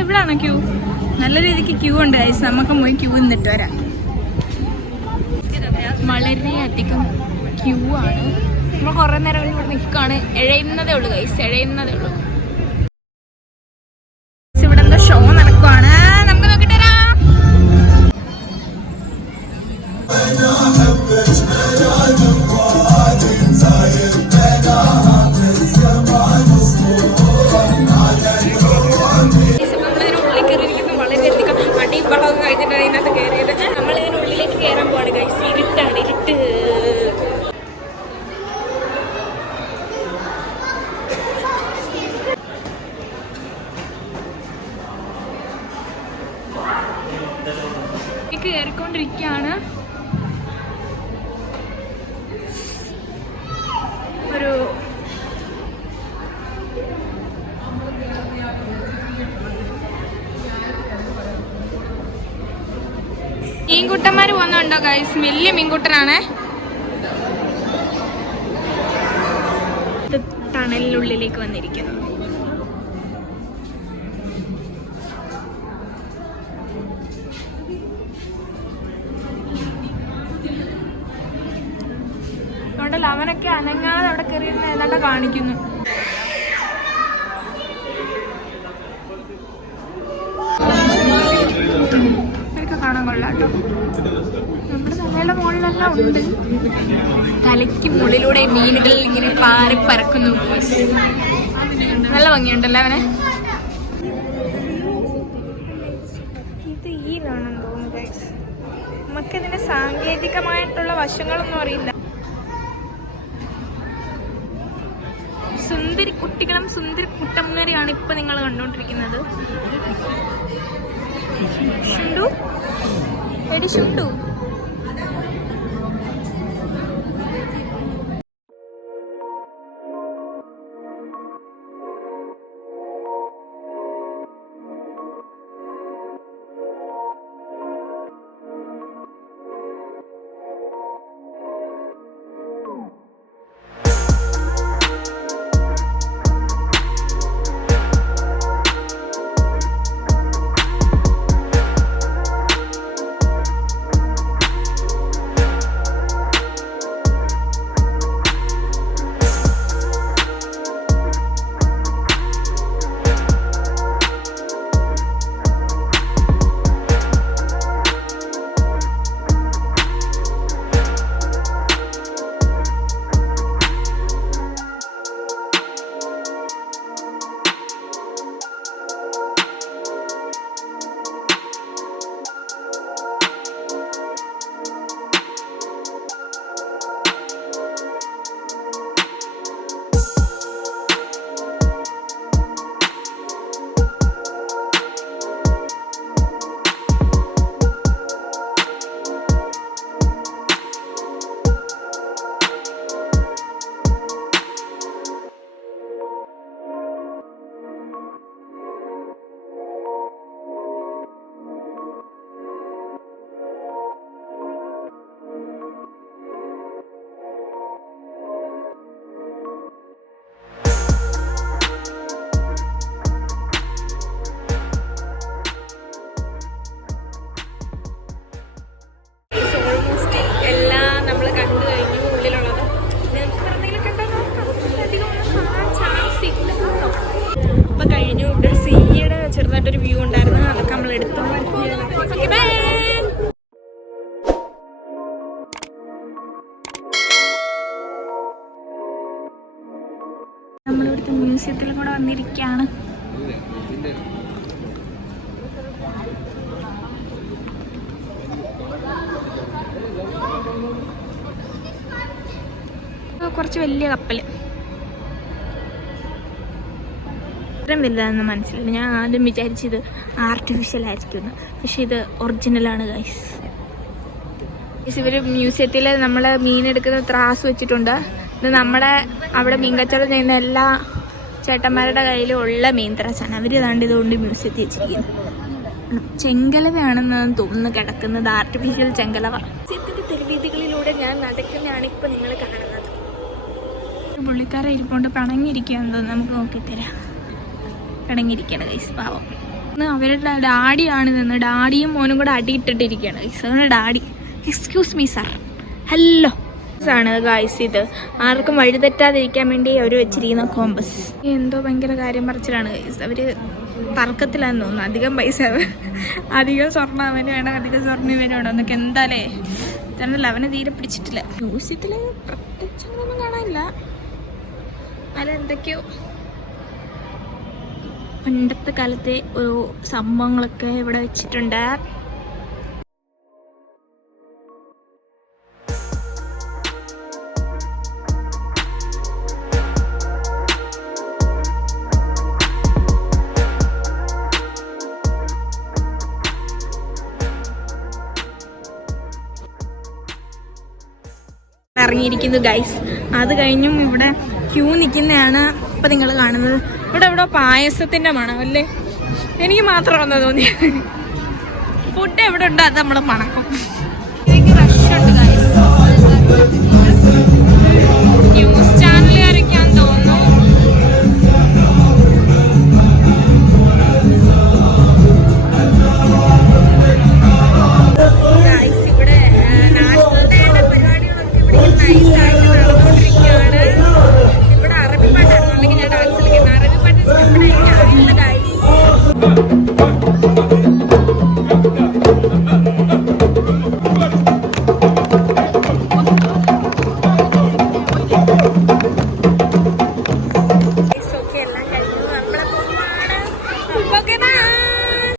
എവിടാണോ Q? നല്ല രീതിക്ക് Q ഉണ്ട് ഗൈസ്. നമുക്ക് പോയി ക്യൂ നിന്നിട്ട് വരാം. വളരെയധികം ക്യൂ ആണ്. നമ്മൾ കുറെ നേരം ഇവിടെ നിൽക്കുകയാണ്. എഴയുന്നതേ ഉള്ളൂ ഗൈസ്, എഴയുന്നതേ ഉള്ളൂ. ഇവിടെ എന്തോ ഷോ നടക്കുവാണ്. നമുക്ക് നോക്കിട്ട് വരാം. നമ്മളിതിനുള്ളിലേക്ക് കയറാൻ പോവാണ് ഗൈസ്. ഇരുട്ടാണ്, ഇരുട്ട്. കയറിക്കൊണ്ടിരിക്കുകയാണ്. ഒരു മീൻകുട്ടന്മാര് പോകുന്നുണ്ടോ ഗൈസ്? വലിയ മീൻകുട്ടനാണ്. ടണലിനുള്ളിലേക്ക് വന്നിരിക്കുന്നു. അതുകൊണ്ടല്ല അവനൊക്കെ അനങ്ങാതെ അവിടെ കയറിയിരുന്ന ഏതാണ്ട് കാണിക്കുന്നു. കാണാൻ കൊള്ളാട്ടോ. നമ്മുടെ തലയുടെ മുകളിലെല്ലാം ഉണ്ട്. തലയ്ക്ക് മുകളിലൂടെ മീനുകൾ ഇങ്ങനെ പാറി പറക്കുന്നു. നല്ല ഭംഗിയുണ്ടല്ലോ അവനെ. ഇത് ഈലാണെന്ന് തോന്നുന്നു. നമുക്കിതിന് സാങ്കേതികമായിട്ടുള്ള വശങ്ങളൊന്നും അറിയില്ല. സുന്ദരി കുട്ടികളും സുന്ദരി കുട്ടന്മാരെയാണ് ഇപ്പൊ നിങ്ങൾ കണ്ടുകൊണ്ടിരിക്കുന്നത്. ഷുണ്ടു എടി ഷുണ്ടു. ചെറുതായിട്ടൊരു വ്യൂ ഉണ്ടായിരുന്നു. അതൊക്കെ നമ്മൾ എടുത്തു. നമ്മളിവിടുത്തെ മ്യൂസിയത്തിൽ കൂടെ വന്നിരിക്കുകയാണ്. കുറച്ച് വലിയ കപ്പല്. ഇത്രയും വലുതാണെന്ന് മനസ്സിലായില്ല. ഞാൻ ആദ്യം വിചാരിച്ചത് ആർട്ടിഫിഷ്യൽ ആയിരിക്കും, പക്ഷെ ഇത് ഒറിജിനലാണ് ഗൈസ്. ഇവർ മ്യൂസിയത്തിൽ നമ്മൾ മീനെടുക്കുന്ന ത്രാസ് വെച്ചിട്ടുണ്ട്. ഇത് നമ്മുടെ അവിടെ മീൻ കച്ചവടം ചെയ്യുന്ന എല്ലാ ചേട്ടന്മാരുടെ കയ്യിലും ഉള്ള മീൻ ത്രാസാണ്. അവർ ഇതാണ്ട് ഇതുകൊണ്ട് മ്യൂസിയത്തിൽ വെച്ചിരിക്കുന്നത്. ചെങ്കലവയാണെന്ന് തോന്നുന്നു കിടക്കുന്നത്, ആർട്ടിഫിഷ്യൽ ചെങ്കലവ. മ്യൂസിയത്തിൻ്റെ തെരുവീതികളിലൂടെ ഞാൻ നടക്കുന്നതാണ് ഇപ്പോൾ നിങ്ങൾ കാണുന്നത്. പുള്ളിക്കാരെ ഇരിപ്പോണ്ട് പിണങ്ങിയിരിക്കുകയെന്ന് തോന്നുന്നു. നമുക്ക് നോക്കിത്തരാം. കിടങ്ങിയിരിക്കുകയാണ് ഗൈസ് പാവം. ഇന്ന് അവരുടെ ഡാഡിയാണ് നിന്ന്, ഡാഡിയും മോനും കൂടെ അടിയിട്ടിട്ടിരിക്കുകയാണ് ഗൈസ്. അങ്ങനെ daddy excuse me sir, hello ആണ് ഗൈസ്. ഇത് ആർക്കും വഴിതെറ്റാതിരിക്കാൻ വേണ്ടി അവർ വെച്ചിരിക്കുന്ന കോമ്പസ്. എന്തോ ഭയങ്കര കാര്യം പറച്ചിലാണ് ഗൈസ്. അവര് തർക്കത്തിലാന്ന് തോന്നുന്നു. അധികം പൈസ, അധികം സ്വർണ്ണം അവന് വേണം, അധികം സ്വർണ്ണം ഇവന് വേണം എന്നൊക്കെ. എന്താലേ ഇതല്ല, അവനെ തീരെ പിടിച്ചിട്ടില്ല. മ്യൂസിയത്തില് പ്രത്യേകിച്ചൊന്നും കാണാനില്ല, അതെന്തൊക്കെയോ പണ്ടത്തെ കാലത്തെ ഒരു സംഭവങ്ങളൊക്കെ ഇവിടെ വെച്ചിട്ടുണ്ട്. ഇറങ്ങിയിരിക്കുന്നു ഗൈസ്. അത് കഴിഞ്ഞും ഇവിടെ ക്യൂ നിൽക്കുന്നതാണ് ഇപ്പം നിങ്ങൾ കാണുന്നത്. ഇവിടെ എവിടെ പായസത്തിൻ്റെ മണം അല്ലേ, എനിക്ക് മാത്രമാണെന്ന് തോന്നി. ഫുഡ് എവിടെ ഉണ്ട് അത് നമ്മൾ മണക്കും. റഷ് ഉണ്ട് ഗൈസ്. ന്യൂസ്